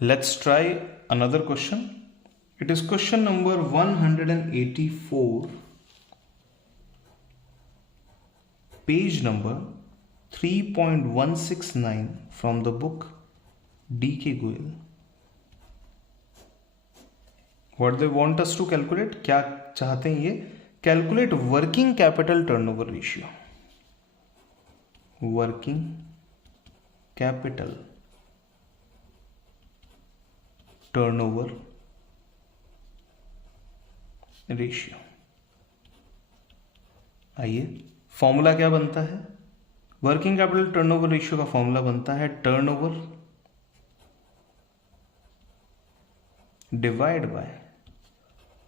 Let's try another question. It is question number 184, page number 3.169 from the book D.K. Goyal. What they want us to calculate? क्या चाहते हैं ये? Calculate working capital turnover ratio. Working capital turnover ratio. आइए, formula क्या बनता है? Working capital turnover ratio का formula बनता है turnover divide by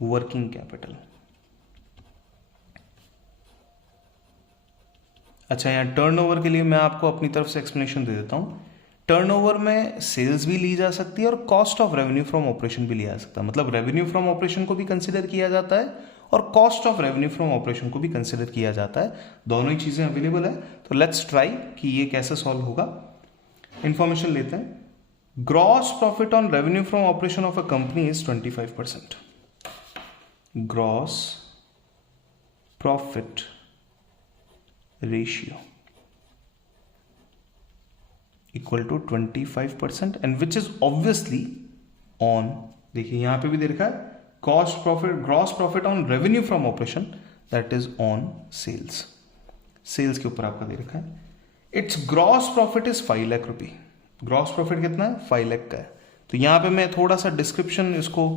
working capital. अच्छा, यहां टर्नओवर के लिए मैं आपको अपनी तरफ से एक्सप्लेनेशन दे देता हूं. टर्नओवर में सेल्स भी ली जा सकती है और cost of revenue from operation भी लिया जा सकता है. मतलब रेवेन्यू फ्रॉम ऑपरेशन को भी कंसिडर किया जाता है और cost of revenue from operation को भी कंसिडर किया जाता है. दोनों ही चीजें अवेलेबल है. तो लेट्स ट्राई कि ये कैसे सॉल्व होगा. इंफॉर्मेशन लेते हैं. Gross profit on revenue from operation of a company is 25%. Gross profit ratio equal to 25% and which is obviously on, देखिए यहां पे भी दे रखा है cost profit gross profit on revenue from operation, that is on sales. Sales के ऊपर आपका दे रखा है. It's gross profit is 5 lakh रुपए. ग्रॉस प्रॉफिट कितना है? 5 लाख का है. तो यहां पे मैं थोड़ा सा डिस्क्रिप्शन इसको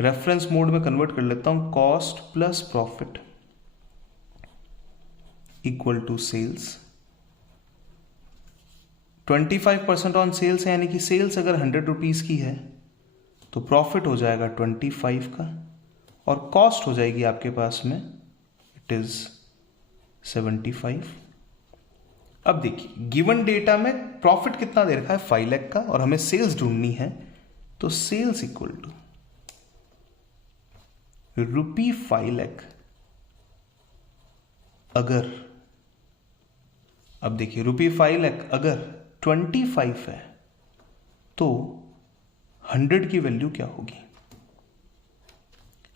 रेफरेंस मोड में कन्वर्ट कर लेता हूं. Cost plus profit equal to sales. 25% on sales है, यानी कि सेल्स अगर 100 रुपीज की है तो प्रॉफिट हो जाएगा 25 का और कॉस्ट हो जाएगी आपके पास में इट इज 75. अब देखिए गिवन डेटा में प्रॉफिट कितना दे रखा है? 5 लाख का, और हमें सेल्स ढूंढनी है. तो sales equal two rupee 5 lakh. अगर अब देखिए रुपी 5 लाख अगर 25 है तो 100 की वैल्यू क्या होगी?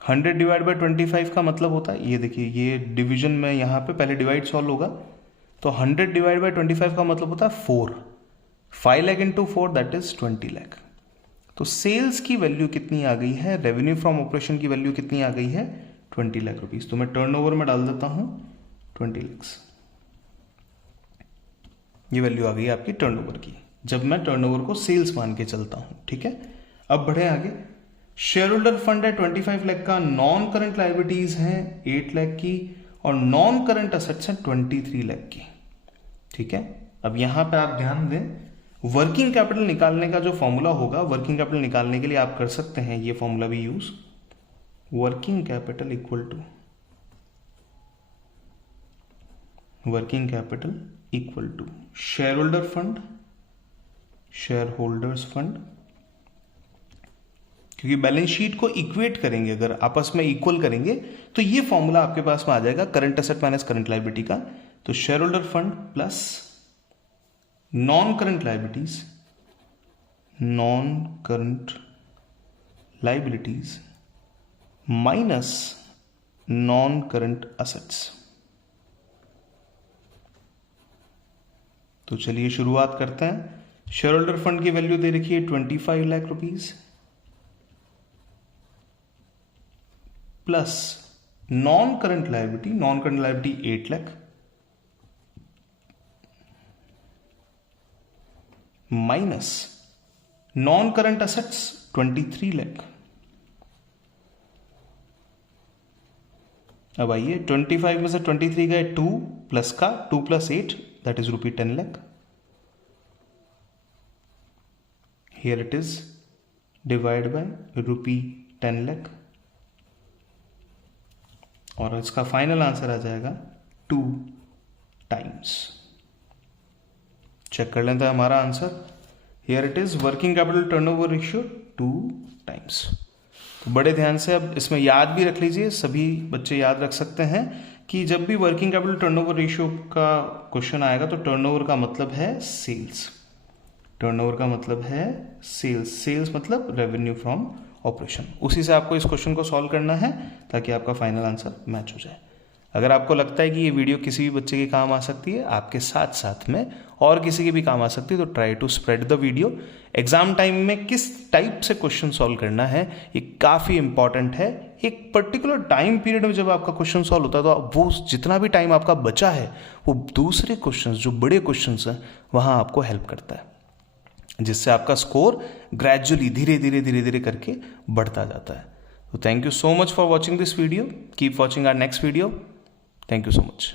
100 डिवाइड बाय 25 का मतलब होता है, ये देखिए ये डिवीजन में यहां पे पहले डिवाइड सॉल्व होगा. तो 100 डिवाइड बाय 25 का मतलब होता है 4. 5 lakh into 4 that is 20 lakh. तो सेल्स की वैल्यू कितनी आ गई है? रेवेन्यू फ्रॉम ऑपरेशन की वैल्यू कितनी आ गई है? 20 लाख रुपीज. तो मैं टर्नओवर में डाल देता हूं 20 लाख. ये वैल्यू आ गई आपकी टर्नओवर की जब मैं टर्नओवर को सेल्स मान के चलता हूं. ठीक है, अब बढ़े आगे. शेयर होल्डर फंड है 25 लाख का. नॉन करंट लायबिलिटीज हैं 8 लाख की और नॉन करंट असेट्स हैं 23 लाख की. ठीक है, अब यहां पे आप ध्यान दें, वर्किंग कैपिटल निकालने का जो फॉर्मूला होगा, वर्किंग कैपिटल निकालने के लिए आप कर सकते हैं ये फॉर्मूला भी use. Working capital equal to working capital equal to share holder fund, share holders fund. क्योंकि बैलेंस शीट को इक्वेट करेंगे, अगर आपस में इक्वल करेंगे तो ये फॉर्मूला आपके पास में आ जाएगा current asset minus current liability का. तो share holder fund plus non current liabilities, non current liabilities minus non current assets. तो चलिए शुरुआत करते हैं. शेयर होल्डर फंड की वैल्यू दे रखी है 25 lakh rupees plus non current liability 8 lakh minus non current assets 23 lakh. अब आइए 25 में से 23 गए 2 प्लस का 2 plus 8 that is rupee 10 lakh. Here it is divide by rupee 10 lakh और इसका फाइनल आंसर आ जाएगा 2 टाइम्स. चेक कर लेते हैं हमारा answer. Here it is working capital turnover ratio 2 times. तो बड़े ध्यान से अब इसमें याद भी रख लीजिए, सभी बच्चे याद रख सकते हैं कि जब भी वर्किंग कैपिटल टर्नओवर रेशियो का क्वेश्चन आएगा तो टर्नओवर का मतलब है सेल्स. टर्नओवर का मतलब है सेल्स, सेल्स मतलब रेवेन्यू फ्रॉम ऑपरेशन। उसी से आपको इस क्वेश्चन को सॉल्व करना है ताकि आपका फाइनल आंसर मैच हो जाए। अगर आपको लगता है कि ये वीडियो किसी भी बच्चे के काम आ सकती है, आपके साथ साथ में और किसी के भी काम आ सकती है, तो try to spread the video. Exam time में किस टाइप से क्वेश्चन सॉल्व करना है ये काफ़ी इंपॉर्टेंट है। एक पर्टिकुलर टाइम पीरियड में जब आपका क्वेश्चन सॉल्व होता है तो वो जितना भी टाइम आपका बचा है वो दूसरे क्वेश्चन जो बड़े क्वेश्चन हैं वहाँ आपको हेल्प करता है, जिससे आपका स्कोर ग्रेजुअली धीरे धीरे धीरे धीरे करके बढ़ता जाता है। तो thank you so much for watching this video, keep watching our next video. Thank you so much.